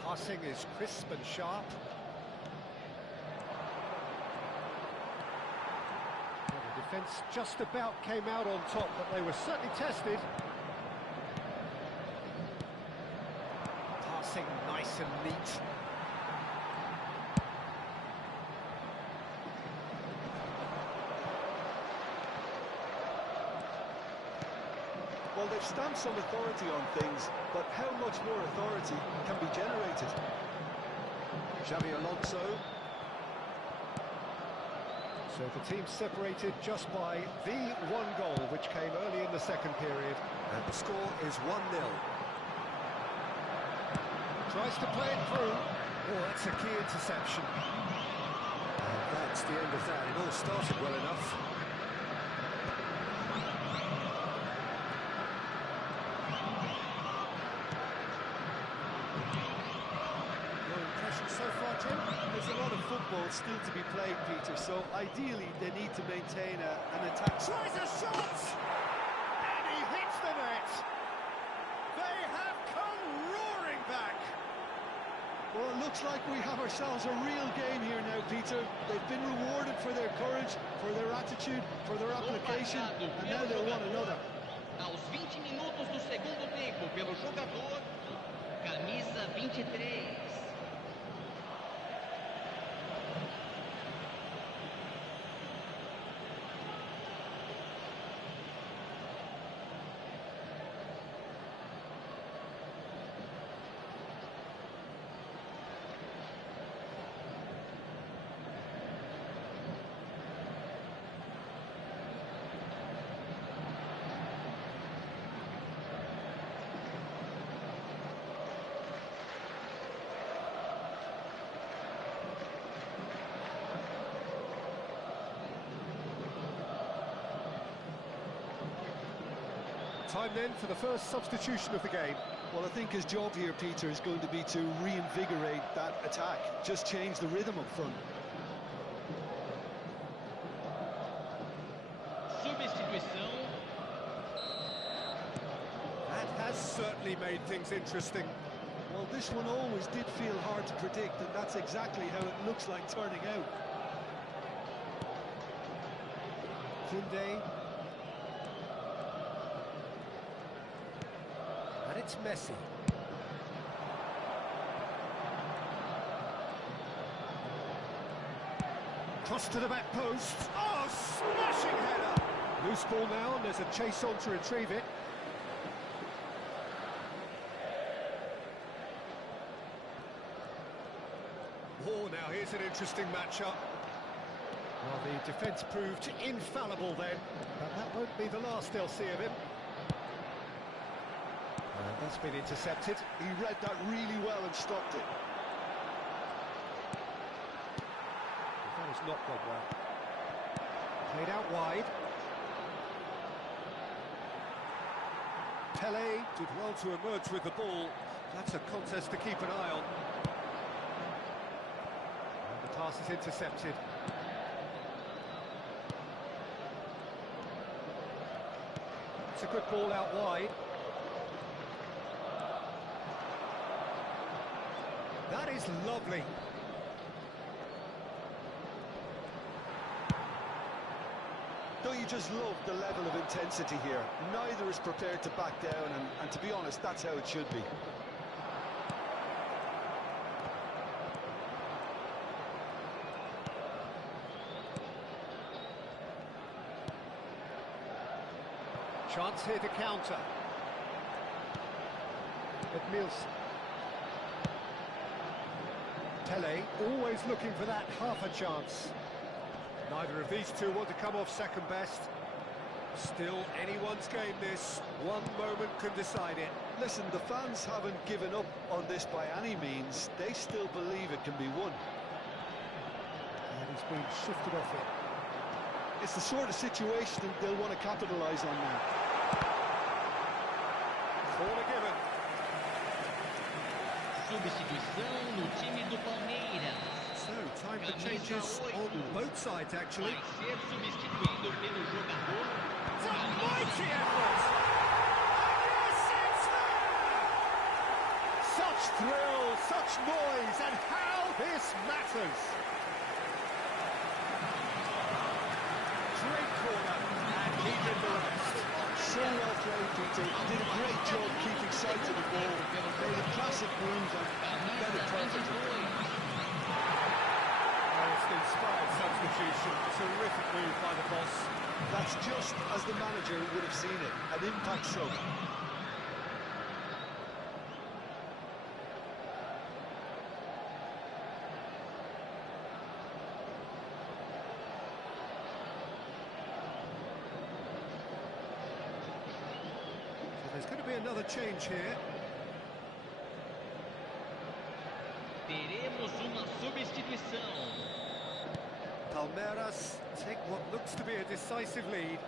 Passing is crisp and sharp. Well, the defence just about came out on top, but they were certainly tested. Passing nice and neat. Well, they've stamped some authority on things, but how much more authority can be generated? Xavi Alonso. So the team separated just by the one goal, which came early in the second period. And the score is 1-0. Tries to play it through. Oh, that's a key interception. And that's the end of that. It all started well enough. Your impression so far, Jim? There's a lot of football still to be played, Peter, so ideally they need to maintain an attack. Tries a shot! And he hits the net! They have come roaring back! Well, it looks like we have ourselves a real game here now, Peter. They've been rewarded for their courage, for their attitude, for their application, and now they want another. Aos 20 minutos do segundo tempo, pelo jogador, camisa 23. Time then for the first substitution of the game. Well, I think his job here, Peter, is going to be to reinvigorate that attack. Just change the rhythm up front. Substituição. That has certainly made things interesting. Well, this one always did feel hard to predict, and that's exactly how it looks like turning out. Kunde. And it's Messi. Cross to the back post. Oh, smashing header! Loose ball now, and there's a chase on to retrieve it. Oh, now here's an interesting matchup. Well, the defence proved infallible then, but that won't be the last they'll see of him. And that's been intercepted. He read that really well and stopped it. That has not gone well. Played out wide. Pele did well to emerge with the ball. That's a contest to keep an eye on. And the pass is intercepted. It's a good ball out wide. That is lovely. Don't you just love the level of intensity here? Neither is prepared to back down, and to be honest, that's how it should be. Chance here to counter. Edmilson. Pele always looking for that half a chance. Neither of these two want to come off second best. Still anyone's game this. One moment can decide it. Listen, the fans haven't given up on this by any means. They still believe it can be won. And he's been shifted off it. It's the sort of situation they'll want to capitalise on now. Corner given. Substituição no time do Palmeiras. So, time for changes on both sides, actually. Vai ser substituído pelo jogador. It's a mighty effort! And yes, it's there! Such thrill, such noise, and how this matters! Great corner, and he did the rest. So well played, Peter. Did a great job keeping sight of the ball. Made a classic move and got it perfectly. Oh, it's an inspired substitution. Terrific move by the boss. That's just as the manager would have seen it. An impact sub. There's going to be another change here. Teremos uma substituição. Palmeiras take what looks to be a decisive lead.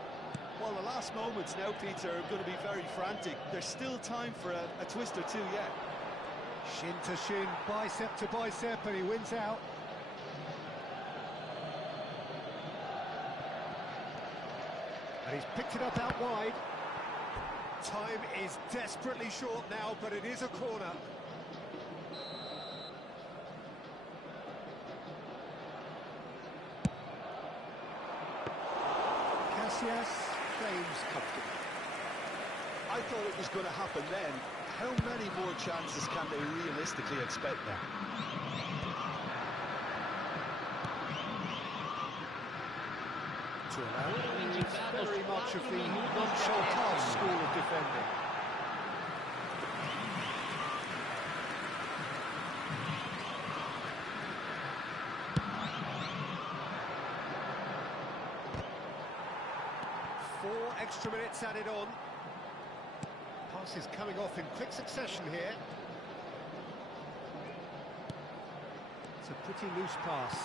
Well, the last moments now, Peter, are going to be very frantic. There's still time for a twist or two yet. Shin to shin, bicep to bicep, and he wins out. And he's picked it up out wide. Time is desperately short now, but it is a corner. Casillas claims comfortably. I thought it was going to happen then. How many more chances can they realistically expect now? To allow is very much of the nonchalant school of defending. Four extra minutes added on. Pass is coming off in quick succession here. It's a pretty loose pass.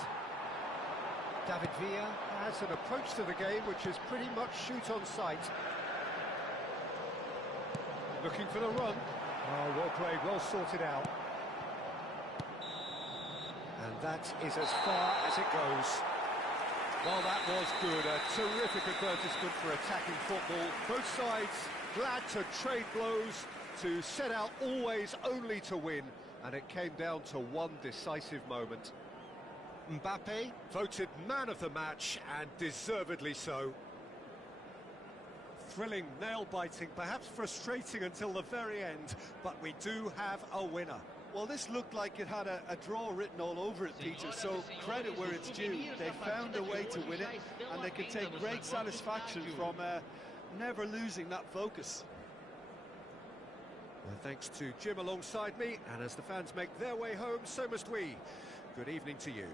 David Villa has an approach to the game which is pretty much shoot on sight. Looking for the run. Oh, well played, well sorted out. And that is as far as it goes. Well, that was good. A terrific advertisement for attacking football. Both sides glad to trade blows, to set out always only to win. And it came down to one decisive moment. Mbappe voted man of the match, and deservedly so. Thrilling, nail-biting, perhaps frustrating until the very end, but we do have a winner. Well, this looked like it had a draw written all over it, Peter, so credit where it's due. They found a way to win it, and they can take great satisfaction from never losing that focus. Well, thanks to Jim alongside me, and as the fans make their way home, so must we. Good evening to you.